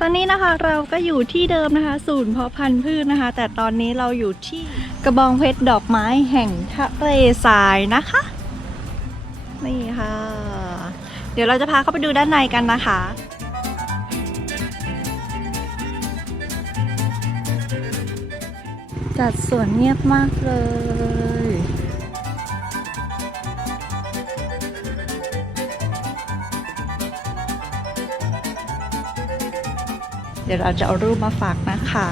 ตอนนี้นะคะเราก็อยู่ที่เดิมนะคะศูนย์เพาะพันธุ์พืชนะคะ แต่ตอนนี้เราอยู่ที่กระบองเพชรดอกไม้แห่งทะเลทรายนะคะ นี่ค่ะ เดี๋ยวเราจะพาเข้าไปดูด้านในกันนะคะจัดสวนเงียบมากเลย เดี๋ยวเราจะเอารูปมาฝากนะคะ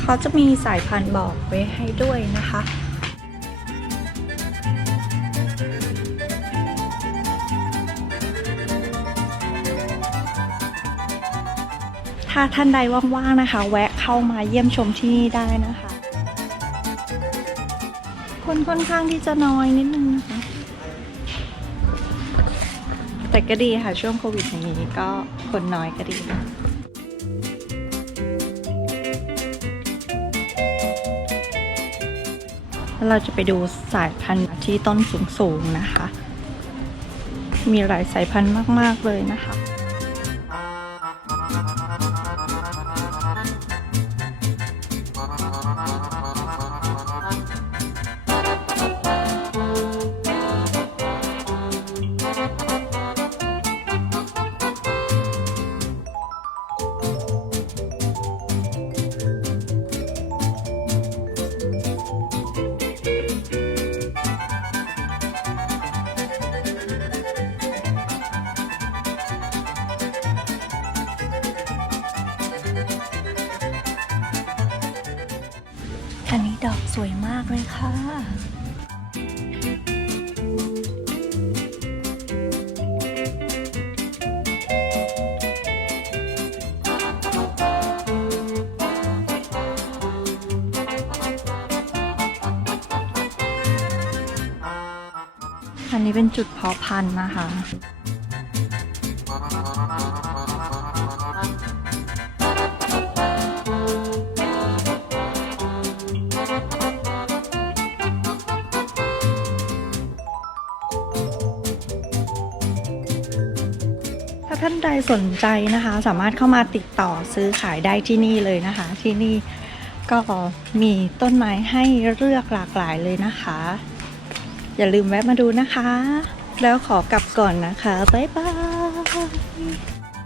เขาจะมีสายพันธุ์บอกไว้ให้ด้วยนะคะถ้าท่านใดว่างๆนะคะ แวะเข้ามาเยี่ยมชมที่นี่ได้นะคะ คนค่อนข้างที่จะน้อยนิดนึงนะคะ แต่ก็ดีค่ะ ช่วงโควิดอย่างนี้ก็คนน้อยก็ดีเราจะไปดูสายพันธุ์ที่ต้นสูงๆนะคะ มีหลายสายพันธุ์มาก ๆ เลยนะคะ อันนี้ดอกสวยมากเลยค่ะ อันนี้เป็นจุดเพาะพันธุ์นะคะ ท่านใดสนใจนะคะ สามารถเข้ามาติดต่อซื้อขายได้ที่นี่เลยนะคะ ที่นี่ก็มีต้นไม้ให้เลือกหลากหลายเลยนะคะ อย่าลืมแวะมาดูนะคะ แล้วขอกลับก่อนนะคะ บ๊ายบาย